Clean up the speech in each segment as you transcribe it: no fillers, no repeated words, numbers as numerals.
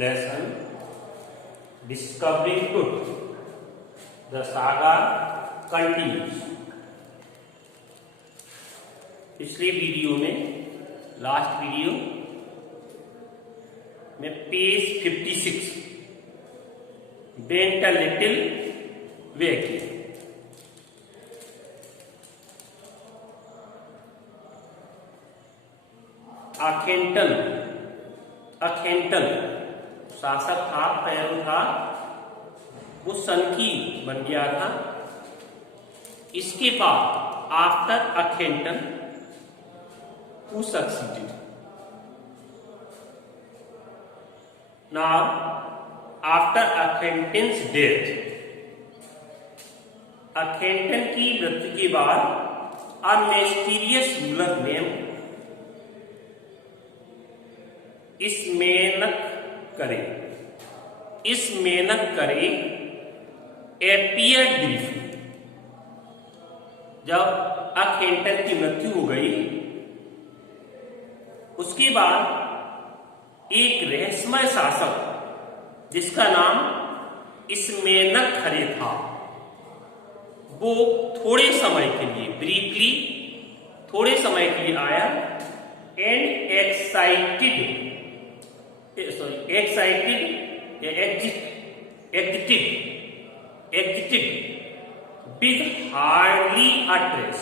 lesson discovering truth. The saga continues. पिछले video में last video में page 56 bent a little way की अखेंटन शासक था, पैरो था, वो सनकी बन गया था। इसके बाद after Akhenaten who succeeded? Now, after Akhenaten's death, Akhenaten की मृत्यु के बाद a mysterious ruler named इसमेनक करे appeared briefly। जब अखेंटन की मृत्यु हो गई उसके बाद एक रहस्यमय शासक जिसका नाम इसमेनक खरे था, वो थोड़े समय के लिए ब्रीफली थोड़े समय के लिए आया and excited with hardly a trace.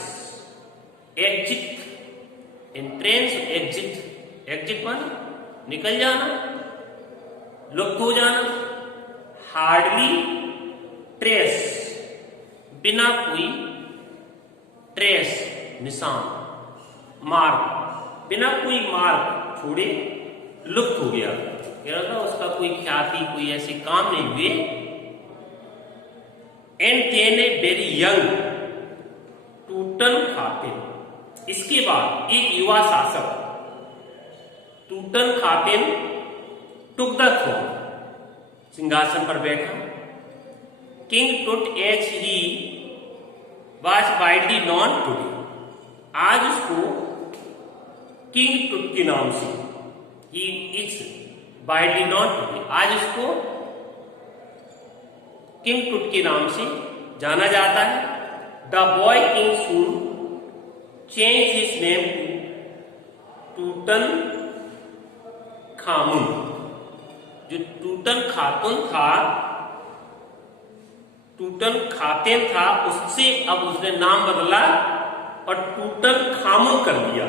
Exit मान निकल जाना, लुप्त हो जाना। हार्डली ट्रेस बिना कोई ट्रेस निशान मार्ग, बिना कोई मार्ग छोड़े लुप्त हो गया। कह रहा था उसका कोई ख्याति कोई ऐसे काम नहीं हुए। And then a very young Tutankhamen, इसके बाद एक युवा शासक टूटनखामेन टुक द थ्रोन, सिंहासन पर बैठा। King Tut as he was widely known today, आज उसको किंग टुट के नाम से ही इज वाइडली नॉन टुडे, आज उसको किंग टुट के नाम से जाना जाता है। The boy king soon change his name to Tutankhamun. जो टूटनखातेन था उससे अब उसने नाम बदला और टूटनखामुन कर दिया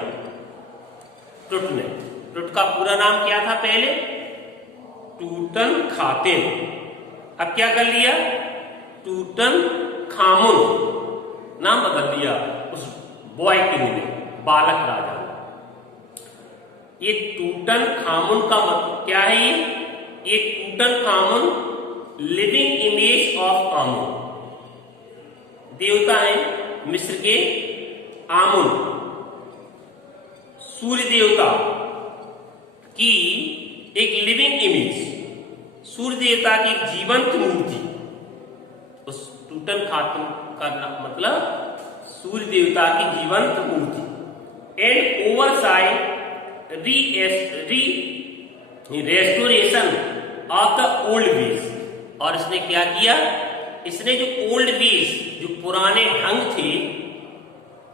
टुट ने। टुट का पूरा नाम क्या था पहले? टूटनखातेन। अब क्या कर लिया? टूटनखामुन नाम बदल दिया उस बॉय किंग ने, बालक राजा। ये टूटनखामुन का मतलब क्या है? ये टूटनखामुन लिविंग इमेज ऑफ आमुन, देवता है मिस्र के आमुन, सूर्य देवता की एक लिविंग इमेज, सूर्य देवता की एक जीवंत मूर्ति। उस टूटनखामुन का मतलब सूर्य देवता की जीवंत मूर्ति। And oversaw restoration of the old ways, और इसने क्या किया? इसने जो ओल्ड वेज, जो पुराने ढंग थे,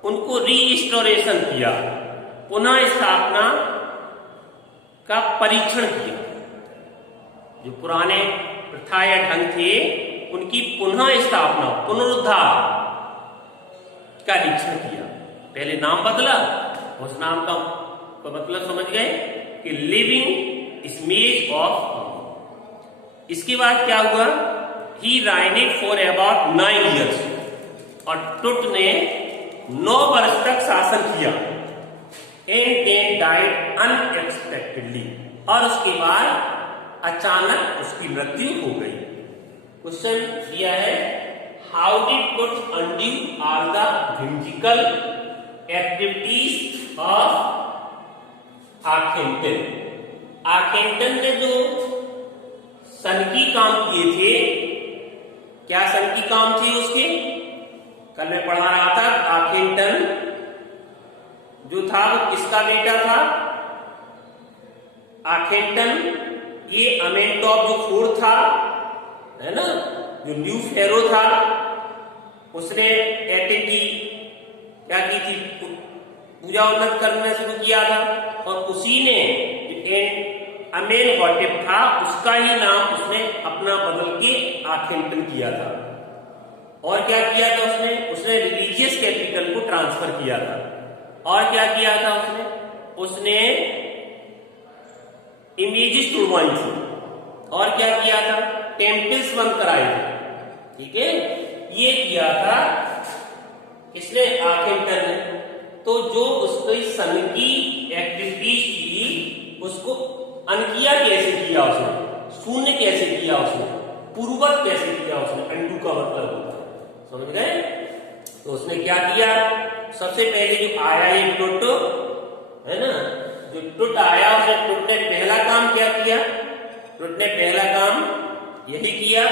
उनको रीस्टोरेशन किया, पुनः स्थापना का परीक्षण किया। जो पुराने प्रथा या ढंग थे उनकी पुनः स्थापना, पुनरुद्धार का परीक्षण किया। पहले नाम बदला, उस नाम का मतलब समझ गए कि लिविंग इमेज ऑफ। इसके बाद क्या हुआ? ही राइनेड फॉर अबाउट 9 years, और टुट ने 9 वर्ष तक शासन किया। एंड देन डाइड अनएक्सपेक्टेडली, और उसके बाद अचानक उसकी मृत्यु हो गई। क्वेश्चन दिया है, how did Tut undo all the whimsical activities of Akhenaten. Akhenaten ने जो सनकी काम किए थे, क्या सनकी काम थे उसके? कल मैं पढ़ा रहा था आखेंटन जो था वो किसका बेटा था? आखेंटन ये अमेनटॉप जो फोर्थ था, है ना, जो न्यू फेरो था, उसने एटेन की क्या की थी, पूजा उन्नत करना शुरू किया था, और उसी ने अमेनहॉटेप था उसका ही नाम उसने अपना बदल के आखेटन किया था। और क्या किया था उसने रिलीजियस कैपिटल को ट्रांसफर किया था। और क्या किया था उसने इमेजेस तुड़वाई थी। और क्या किया था, टेम्पल्स बंद कराए थे। ठीक है, ये किया था किसने, आखेटन ने। तो जो उसकी सन की एक्टिविटीज थी उसको अनकिया कैसे किया उसने, शून्य कैसे किया उसने, पूर्ववत कैसे किया उसने, अंडू का मतलब होता है, समझ गए। तो उसने क्या किया, सबसे पहले जो आया ये टुट, है ना, जो टुट आया उसने, टुट ने पहला काम क्या किया, टुट ने पहला काम यही किया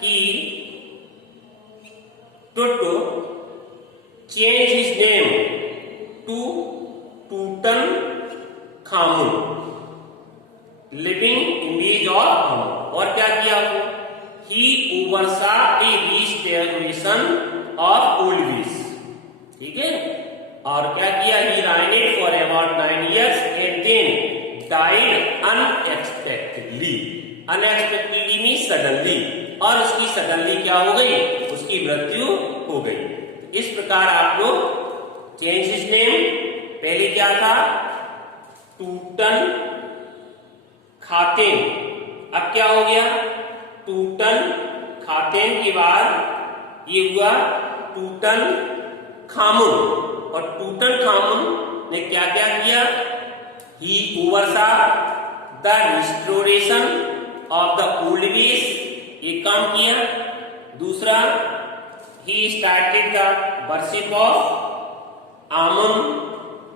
कि Tut change his name to Tutankhamun, living image of हम। और क्या किया, he oversaw a restoration of old ways. ठीक है, और क्या किया, he reigned for about 9 years and then died unexpectedly. Unexpectedly mean suddenly, और उसकी सडनली क्या हो गई, उसकी मृत्यु हो गई। इस प्रकार आप लोग चेंज हिज नेम, पहले क्या था, टूटन खातेन, अब क्या हो गया, टूटन खातेन के बाद ये हुआ टूटन खामुन। और टूटन खामुन ने क्या क्या किया, he oversaw the restoration of the old ways, ये काम किया। दूसरा, he started the worship of Amun,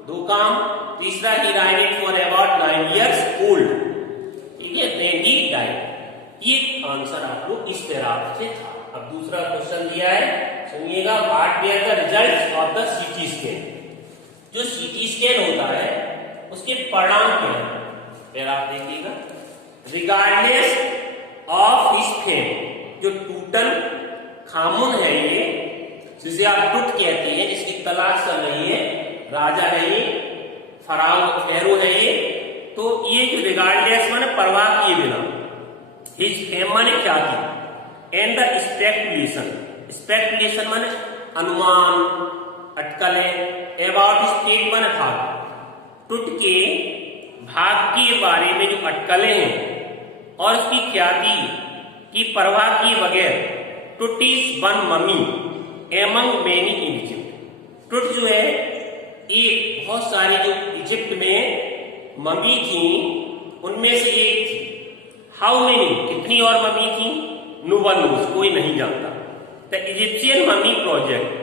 2 काम। तीसरा, he reigned for about 9 years old, ठीक है, देन ही डाइड। ये आंसर आप लोग इस तरह से था। अब दूसरा क्वेश्चन दिया है, सुनिएगा, what were the results of the CT scan. जो सीटी स्कैन होता है उसके परिणाम क्या है, फिर आप देखिएगा। रिगार्डलेस ऑफ हिज फेम, जो टूटन खामुन है, ये जिसे आप टुट कहते हैं, इसकी तलाश कर रही है, राजा है ये, फराओ फेरो है ये। तो ये जो रिगार्डलेस माने परवाह किए बिना, हिज फेम माने क्या की, एंड द स्पेकुलेशन, स्पेकुलेशन माने अनुमान, अटकलें, अबाउट स्टेट माने भाग, टुट के भाग के बारे में जो अटकलें हैं और उसकी ख्याति की परवाह किए बगैर, टुट is one mummy among many in Egypt. टुट जो है एक बहुत सारी जो इजिप्ट में ममी थी उनमें से एक थी। हाउ मेनी, कितनी और ममी थी, नो वन नोस, कोई नहीं जानता। द इजिप्शियन ममी प्रोजेक्ट,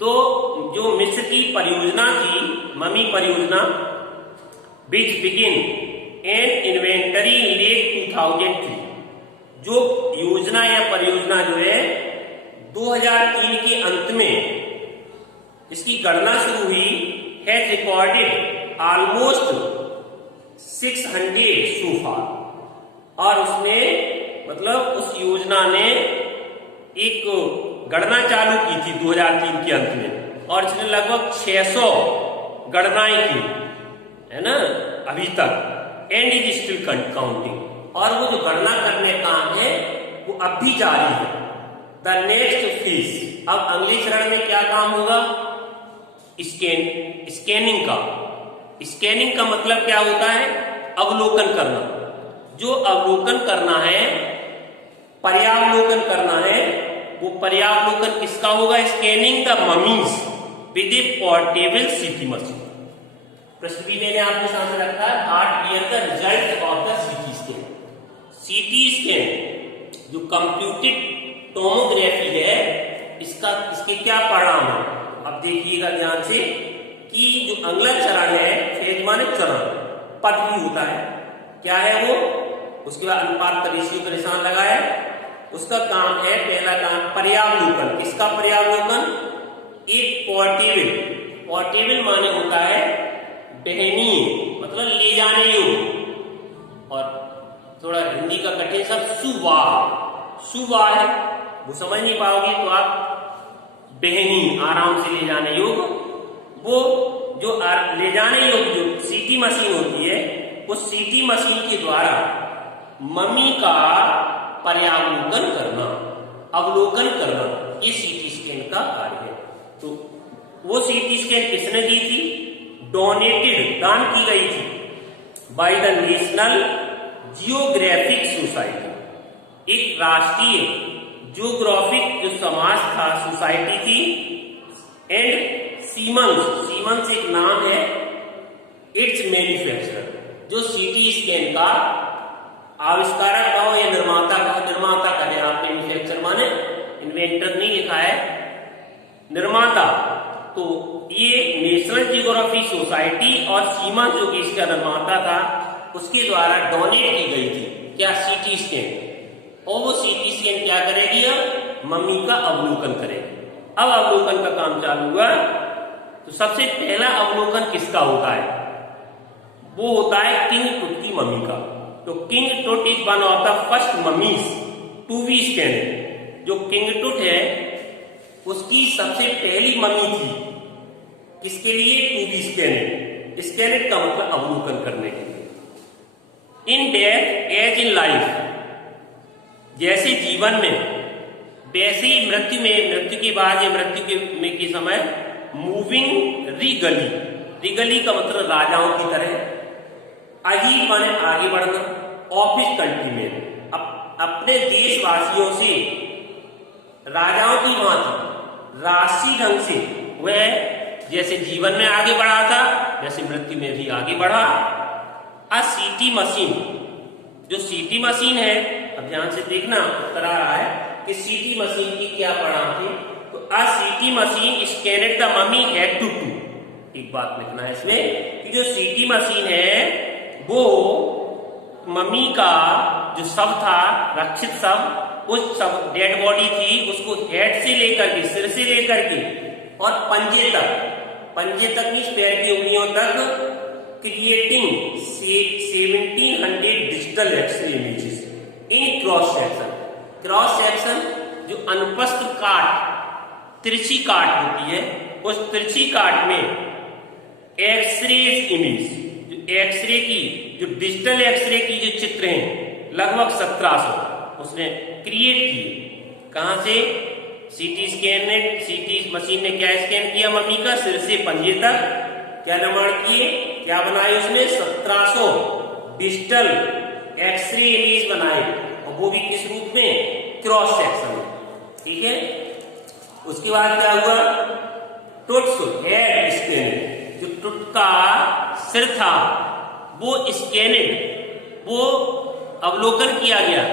तो जो मिस्र की परियोजना थी, ममी परियोजना, which begin and inventory late 2003, जो योजना या परियोजना जो है 2003 के अंत में इसकी गणना शुरू हुई, हैज रिकॉर्डेड ऑलमोस्ट 600 सो फार। और उसने मतलब उस योजना ने एक गणना चालू की थी 2003 के अंत में, और इसने लगभग 600 गणनाएं की, है ना, अभी तक, एंड इज स्टिल काउंटिंग। और वो जो गणना करने का काम है वो अब भी जारी है। द नेक्स्ट फेज, अब अगले चरण में क्या काम होगा, स्कैनिंग का। स्कैनिंग का मतलब क्या होता है, अवलोकन करना। जो अवलोकन करना है, पर्यावलोकन करना है, वो पर्यावलोकन किसका होगा, scanning the mummies with a portable CT machine. प्रश्न भी मैंने आपके सामने रखा है, what were the result of the CT scan. CT scan जो कंप्यूटेड टोमोग्राफी है, इसके क्या परिणाम है। अब देखिएगा ध्यान से कि जो अगला चरण है, फेज माने चरण, पद भी होता है, क्या है वो, उसके बाद अनुपात का रेशियो का निशान लगाया, उसका काम है, पहला काम पर्यावलोकन। किसका पर्यावलोकन, एक पोर्टेबल, पोर्टेबल माने होता है दहनीय, मतलब ले जाने योग्य। और थोड़ा हिंदी का कठिन शब्द सुवा है, वो समझ नहीं पाओगे तो आप बहनी, आराम से ले जाने योग्य, वो जो ले जाने योग्य जो सीटी मशीन होती है, उस सीटी मशीन के द्वारा मम्मी का अवलोकन करना, ये सीटी स्कैन का कार्य है। तो वो सीटी स्कैन किसने दी थी? डोनेटेड, दान की गई थी by the national geographic society, एक राष्ट्रीय जियोग्राफिक जो समाज था, सोसाइटी थी, एंड सीमंस एक नाम है, इट्स मैन्युफैक्चरर, जो सीटी स्कैन का आविष्कारक कहो या निर्माता करें आप, मैन्युफैक्चर माने इन्वेंटर नहीं लिखा है, निर्माता। तो ये नेशनल जियोग्राफिक सोसाइटी और सीमंस जो कि इसका निर्माता था, उसके द्वारा डोनेट की गई थी क्या? CT scan. और वो सीटी स्कैन क्या करेगी? अब मम्मी का अवलोकन करेगी। अब अवलोकन का काम चालू हुआ। तो सबसे पहला अवलोकन किसका होता है? वो होता है किंग टूट की मम्मी का। तो king Tut is one of the first mummies to be scan. जो किंग टूट है उसकी सबसे पहली मम्मी थी, किसके लिए? To be scan. स्कैन का मतलब अवलोकन करने के लिए। In death as in life, जैसे जीवन में वैसे ही मृत्यु के बाद या के समय मूविंग रिगली का मतलब राजाओं की तरह, अजीब माने आगे बढ़ना, ऑफिस कंट्री में अपने देशवासियों से राजाओं की भांति राष्ट्रीय ढंग से वह जैसे जीवन में आगे बढ़ा था, वैसे मृत्यु में भी आगे बढ़ा। सीटी मशीन, जो सीटी मशीन है, अब ध्यान से देखना, उत्तर आ रहा है कि सीटी मशीन की क्या परिणाम थे। तो CT machine scanned the mummy had to do. एक बात लिखना है इसमें कि जो सीटी मशीन है वो मम्मी का जो शव था, रक्षित शव, उस शव डेड बॉडी थी, उसको हेड से लेकर के, सिर से लेकर के और पंजे तक मींस पैर की उंगलियों तक creating 1700 digital x ray images in cross section. जो अनुप्रस्थ काट, तिरछी काट होती है, उस तिरछी काट में एक्सरे इमेज, जो एक्सरे की, जो डिजिटल एक्सरे की जो चित्र हैं लगभग 1700 उसने क्रिएट किए। कहां से? सीटी मशीन ने क्या स्कैन किया? मम्मी का सिर से पंजे तक क्या निर्माण किए, क्या बनाए? उसमें 1700 डिजिटल एक्सरे इमेज बनाए, और वो भी किस रूप में? क्रॉस सेक्शन में। ठीक है। उसके बाद क्या हुआ? टुट्स हेड स्कैन, जो टुट का सिर था वो स्कैनेड, वो अवलोकन किया गया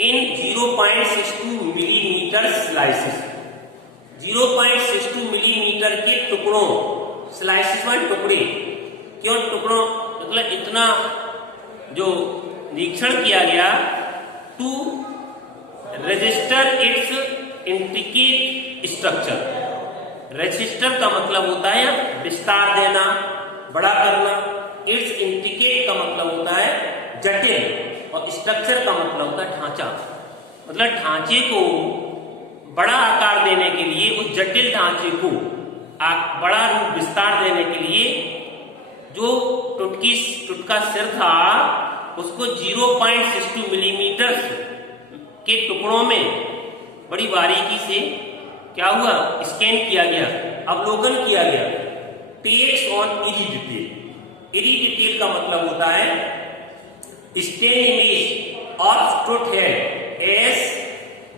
इन 0.62 मिलीमीटर स्लाइसेस। 0.62 मिलीमीटर के टुकड़ों, स्लाइसेस में टुकड़े। क्यों टुकड़ों? मतलब इतना जो निरीक्षण किया गया to register its intricate structure. Register का मतलब होता है विस्तार देना, बड़ा करना। इट्स इंट्रिकेट का मतलब होता है जटिल, और स्ट्रक्चर का मतलब होता है ढांचा। मतलब ढांचे को बड़ा आकार देने के लिए, उस जटिल ढांचे को बड़ा रूप विस्तार देने के लिए जो टुट का सिर था उसको 0.62 मिलीमीटर के टुकड़ों में बड़ी बारीकी से क्या हुआ? स्कैन किया गया, अवलोकन किया गया। टेक्स ऑन इरी डिटेल का मतलब होता है stain image of Tut head as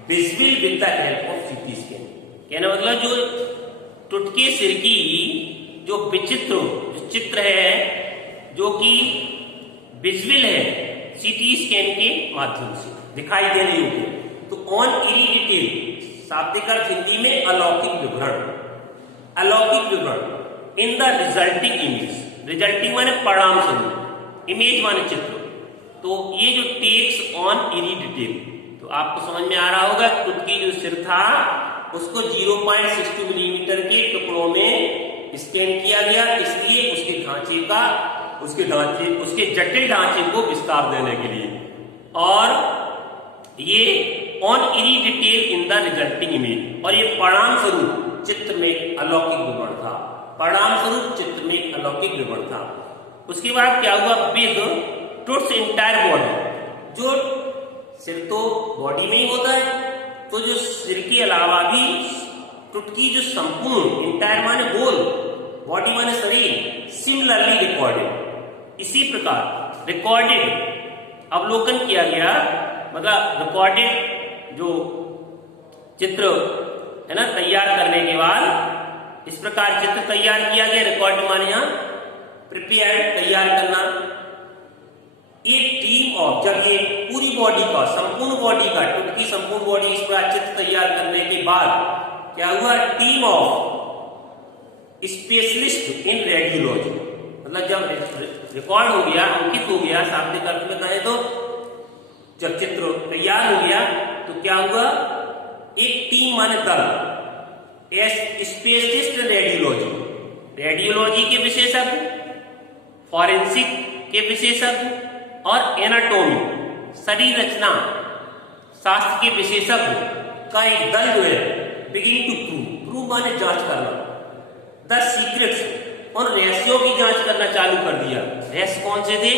visible with the help of CT scan. कहने मतलब जो टुट के सिर की जो विचित्र चित्र है, जो कि विजिबल है सीटी स्कैन के माध्यम से दिखाई देने योग्य। तो ऑन इरी डिटेल शाब्दिक अर्थ हिंदी में अलौकिक विवरण, अलौकिक विवरण in the resulting image. Resulting माने परिणाम स्वरूप, इमेज माने चित्र। तो ये जो टेक्स ऑन इरी डिटेल, तो आपको समझ में आ रहा होगा टुट की जो सिर था उसको 0.62 मिलीमीटर के टुकड़ों में स्कैन किया गया, इसलिए उसके ढांचे का, उसके जटिल ढांचे को विस्तार देने के लिए। और ये on any detail in the resulting image, और ये परिणाम स्वरूप चित्र में अलौकिक विवरण था, परिणाम स्वरूप चित्र में अलौकिक विवरण था। उसके बाद क्या हुआ, विद टूट्स इंटायर बॉडी, जो सिर तो बॉडी में ही होता है, तो जो सिर के अलावा भी टूट की जो संपूर्ण, इंटायर माने गोल, बॉडी माने शरीर, सिमिलरली रिकॉर्डेड, इसी प्रकार रिकॉर्डेड अवलोकन किया गया, मतलब रिकॉर्डेड जो चित्र है ना तैयार करने के बाद इस प्रकार चित्र तैयार किया गया। रिकॉर्ड माने यहाँ प्रिपेयर्ड, तैयार करना। एक टीम ऑफ, जब ये पूरी बॉडी का, संपूर्ण बॉडी का, टूट की संपूर्ण बॉडी इस प्रकार चित्र तैयार करने के बाद क्या हुआ, team of specialist in radiology, मतलब जब रिकॉर्ड हो गया, अंकित हो गया, शाब्दिक अर्थ में कहें तो जब चित्र तैयार हो गया तो क्या हुआ, एक टीम माने दल, स्पेशलिस्ट रेडियोलॉजी, रेडियोलॉजी के विशेषज्ञ, फॉरेंसिक के विशेषज्ञ और एनाटॉमी, शरीर रचना शास्त्र के विशेषज्ञ का एक दल जो है, बिगिन टू प्रूव माने जांच करना, द सीक्रेट्स, और रहस्यों की जांच करना चालू कर दिया। रहस्य कौन से थे,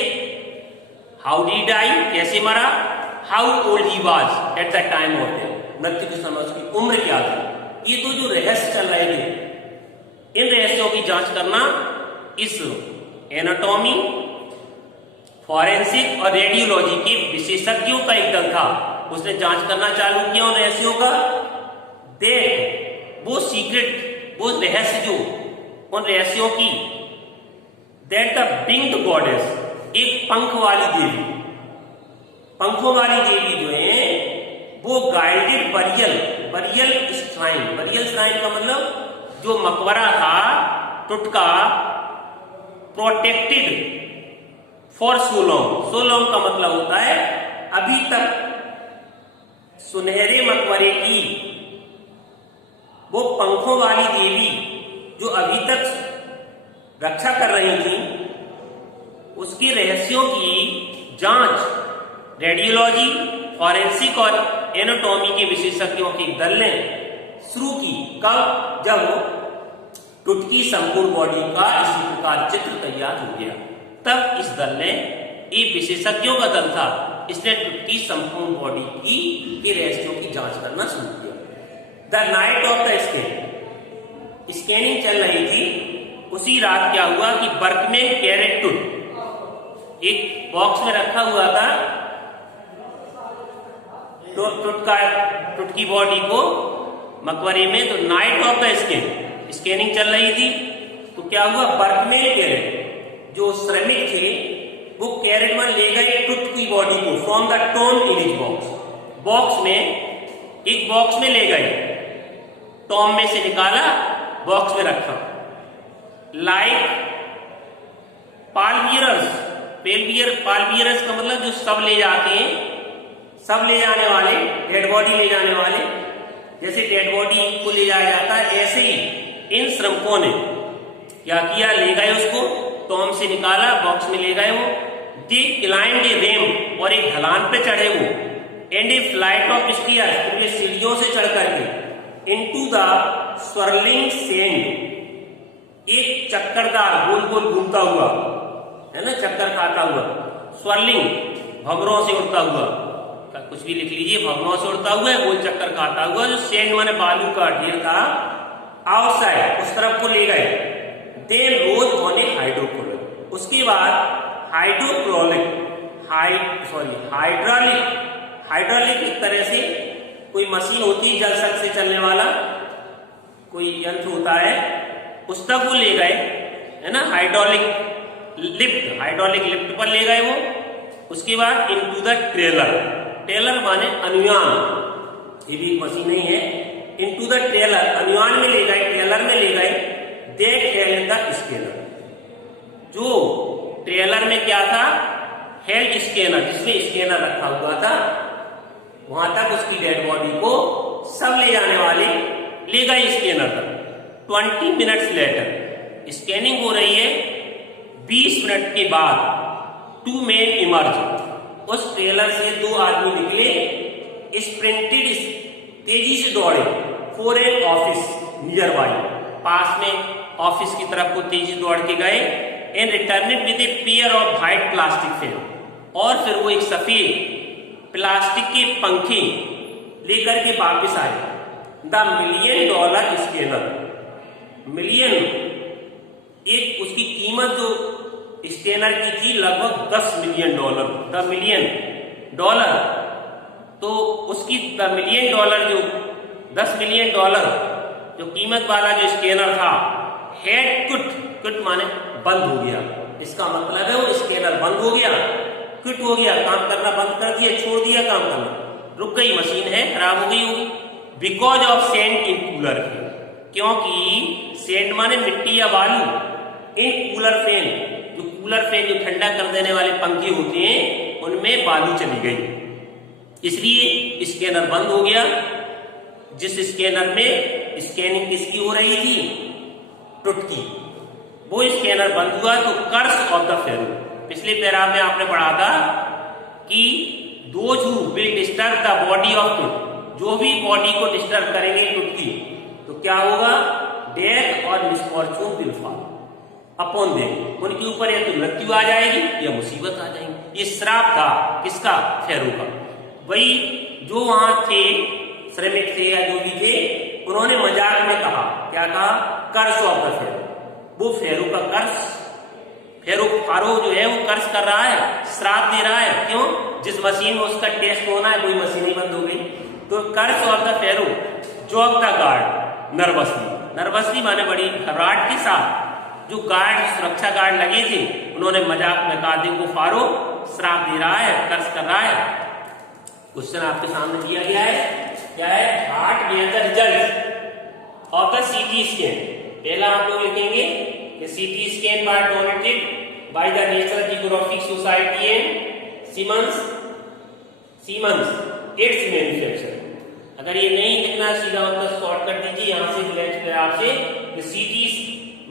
हाउ डिड डाई, कैसे मरा, how old he was at the time of death, मृत्यु के समय उसकी उम्र क्या थी, ये तो जो रहस्य चल रहे थे, इन रहस्यों की जांच करना इस एनाटॉमी, फॉरेंसिक और रेडियोलॉजी के विशेषज्ञों का एक दल था, उसने जांच करना चालू किया उन रहस्यों का। देख वो सीक्रेट, वो रहस्य जो उन रहस्यों की, दैट द विंग्ड गॉडेस, एक पंख वाली देवी, पंखों वाली देवी जो है वो गाइडेड बरियल श्राइन का मतलब जो मकबरा था टुटका, प्रोटेक्टेड फॉर सो लॉन्ग का मतलब होता है अभी तक सुनहरे मकबरे की वो पंखों वाली देवी जो अभी तक रक्षा कर रही थी, उसके रहस्यों की जांच रेडियोलॉजी, फॉरेंसिक और एनाटॉमी के विशेषज्ञों के दल ने शुरू की। कब, जब टुटकी संपूर्ण बॉडी का इसी प्रकार चित्र तैयार हो गया, तब इस दल ने, ये विशेषज्ञों का दल था, इसने टुटकी संपूर्ण बॉडी की रहस्यों की जांच करना शुरू किया। The night of the scanning चल रही थी, उसी रात क्या हुआ कि बर्कमैन कैरेट टुट एक बॉक्स में रखा हुआ था, तो टुटकी बॉडी को मकबरे में, तो नाइट ऑफ द स्कैनिंग चल रही थी, तो क्या हुआ, बर्कमैन कैरेट जो श्रमिक थे वो कैरेट में ले गए टुटकी बॉडी को from the tomb in his box में, एक बॉक्स में ले गए, टॉम में से निकाला, बॉक्स में रखा। लाइक पालबियरस का मतलब जो सब ले जाते हैं, सब ले जाने वाले, डेड बॉडी ले जाने वाले, जैसे डेड बॉडी को ले जाया जाता है, ऐसे ही इन श्रमिकों ने क्या किया, ले गए उसको, टॉम से निकाला, बॉक्स में ले गए वो। दे क्लाइंब ए रैम्प, और एक ढलान पे चढ़े वो, and a flight of stairs, फिर सीढ़ियों से चढ़ करके, इनटू द स्वर्लिंग सैंड, एक चक्करदार गोल गोल घूमता हुआ, है ना, चक्कर खाता हुआ, स्वर्लिंग भंवरों से उड़ता हुआ, कुछ भी लिख लीजिए, भंवरों से उड़ता हुआ, गोल चक्कर खाता हुआ, जो सैंड माने बालू का ढेर था, आउटसाइड उस तरफ को ले गए। Then rose on a hydrochloric, उसके बाद हाइड्रोलिक एक तरह से कोई मशीन होती है, जल शक्ति से चलने वाला कोई यंत्र होता है, उस तक वो ले गए, है ना, हाइड्रोलिक लिफ्ट पर ले गए वो। उसके बाद इनटू द ट्रेलर माने अनुयान, ये भी एक मशीन ही है, इनटू द ट्रेलर, अनुयान में ले गए, ट्रेलर में ले गए। देख हेल्ड द स्कैनर, जो ट्रेलर में क्या था, हेल्ड स्कैनर, जिसमें स्कैनर रखा हुआ था, वहां तक उसकी डेड बॉडी को सब ले जाने वाले ले गए स्कैनर तक। 20 मिनट्स लेटर, स्कैनिंग हो रही है, 20 मिनट के बाद 2 men इमर्ज, उस ट्रेलर से दो आदमी निकले, स्प्रिंटेड, तेजी से दौड़े, for an office nearby, पास में ऑफिस की तरफ को तेजी दौड़ के गए, and returned with a pair of white plastic fan, और फिर वो एक सफेद प्लास्टिक के पंखे लेकर के वापस आए। द $1,000,000 स्कैनर, मिलियन, एक उसकी कीमत जो स्कैनर की थी लगभग $10 मिलियन, द $1,000,000, तो उसकी द $1,000,000 जो $10 मिलियन जो कीमत वाला जो स्कैनर था, हेड कुट माने बंद हो गया। इसका मतलब है वो स्कैनर बंद हो गया, क्विट हो गया, काम करना बंद कर दिया, छोड़ दिया काम करना, रुक गई, मशीन है, खराब हो गई होगी। Because of sand in cooler, क्योंकि सैंड माने मिट्टी या बालू, इन कूलर फैन, जो कूलर फैन जो ठंडा कर देने वाले पंखे होते हैं उनमें बालू चली गई, इसलिए स्कैनर बंद हो गया। जिस स्कैनर में स्कैनिंग किसकी हो रही थी, ट्रुथ की, वो स्कैनर बंद हुआ। तो कर्स ऑफ द फेरो, पिछले पैराग्राफ में आपने पढ़ा था कि those who will disturb the body of truth, जो भी बॉडी को डिस्टर्ब करेंगे ट्रुथ की, तो क्या होगा, डेथ और misfortune will fall upon them, उनके ऊपर या तो मृत्यु आ जाएगी या मुसीबत आ जाएगी। ये श्राप था किसका, फेरो का। वही जो वहां थे श्रमिक थे या जो भी थे, उन्होंने मजाक में कहा, क्या कहा, कर्स ऑफ द फेरो, वो फेरो का कर्स, फारो जो है वो कर्ज कर रहा है, श्राप दे रहा है। क्यों, जिस मशीन में उसका टेस्ट होना है वही मशीन ही बंद हो गई। तो कर्ज ऑफ द फेरो, जॉब द गार्ड नर्वसली माने बड़ी घबराहट के साथ, जो गार्ड, सुरक्षा गार्ड लगे थे, उन्होंने मजाक में कहा, देखो फारो श्राप दे रहा है, कर्ज कर रहा है। क्वेश्चन आपके सामने दिया गया है, क्या है, what were the result of the CT scan. पहला आप लोग लिखेंगे CT scan by donated by the National Geographic Society and Siemens its manufacturer। अगर ये नहीं लिखना, सीधा मतलब शॉर्ट कर दीजिए यहां से ग्लेंस पे आपसे, CT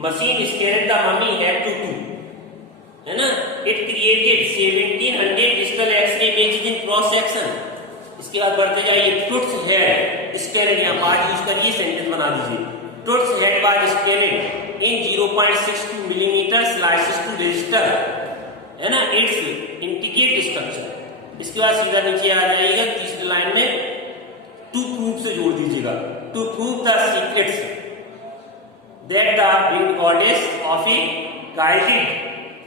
machine scanned the mummy head to two, है ना, it created 1700 digital X-ray images in cross section। इसके बाद बढ़ते जाइए, ट्रुथ हेड स्कैनड, यहाँ बात यूज करिए, सेंटेंस बना दीजिए, truth head by scanned in 0.62 millimeter slices to register, है ना, इट्स इंटीग्रेट स्ट्रक्चर। इसके बाद सीधा नीचे आ जाइएगा, तीसरी लाइन में टू प्रूफ से जोड़ दीजिएगा, to prove the secrets that the wind goddess of a guided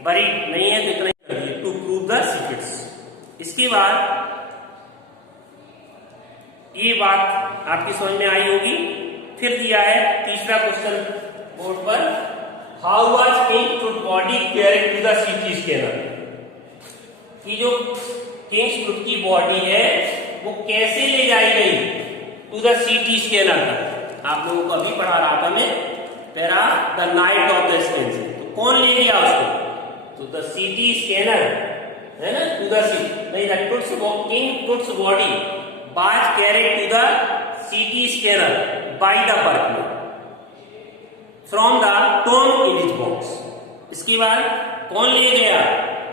bury, नहीं है तो इतना ही करिए, टू प्रूव द सीक्रेट्स। इसके बाद ये बात आपकी समझ में आई होगी। फिर दिया है तीसरा क्वेश्चन बोर्ड पर, हाउ वाज किंग ट्रुथ body carried to the CT scanner, कि जो किंग्स ट्रुथ की बॉडी है वो कैसे ले जाई गई टू द सीटी स्कैनर तक। आप लोगों को अभी पढ़ा रहा था मैं para, the night of the scan से, तो कौन ले गया उसको, तो द सीटी स्कैनर, है ना, टू द सीटी, नहीं, द किंग ट्रुथ body was carried to the CT scanner by the workman from the tomb in his box. इसके बाद कौन ले गया,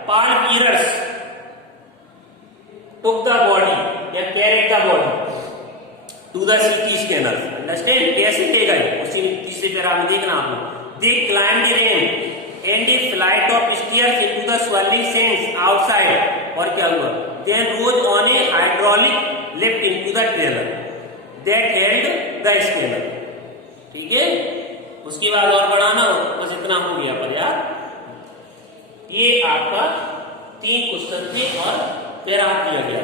Paul Pierce took the body या carried the body to the CT scanner. Understand, कैसे ले गए, उसी तीसरे पैरा में देखना आपको, they climb the ramp and a flight of stairs into the swelling sense outside, और क्या हुआ, then rose on A hydraulic lift into the trailer that held the scanner. ठीक है, उसके बाद और बढ़ाना, बस इतना हो गया पर यार। ये आपका 3 क्वेश्चन थे और पैराग्राफ दिया गया।